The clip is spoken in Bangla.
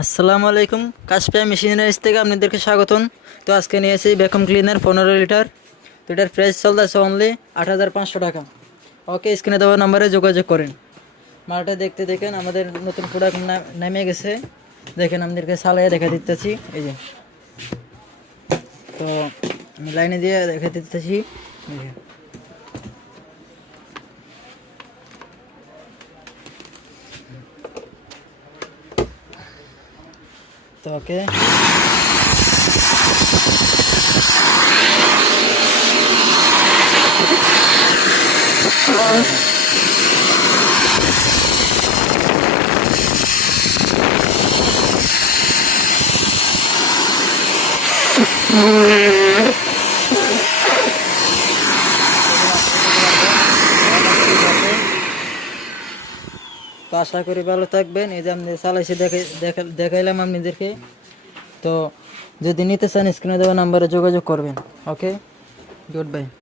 আসসালামু আলাইকুম। কাশপিয়া মেশিনারিজ থেকে আপনাদেরকে স্বাগতম। তো আজকে নিয়েছি ভ্যাকুয়াম ক্লিনার 15 লিটার। তো এটার প্রাইস চলতেছে অনলি 8,500 টাকা। ওকে, স্ক্রিনে দেওয়া নাম্বারে যোগাযোগ করেন। মালটা দেখতে দেখেন, আমাদের নতুন প্রোডাক্ট নেমে গেছে। দেখেন, আপনাদেরকে চালিয়ে দেখা দিতেছি। এই যে, তো আমি লাইনে দিয়ে দেখা দিতেছি। এই যে, তো ওকে, তো আশা করি ভালো থাকবেন। এই যে আপনি চালাইছি দেখাইলাম আপনাদেরকে। তো যদি নিতে চান, স্ক্রিনে দেওয়া নাম্বারে যোগাযোগ করবেন। ওকে, গুড বাই।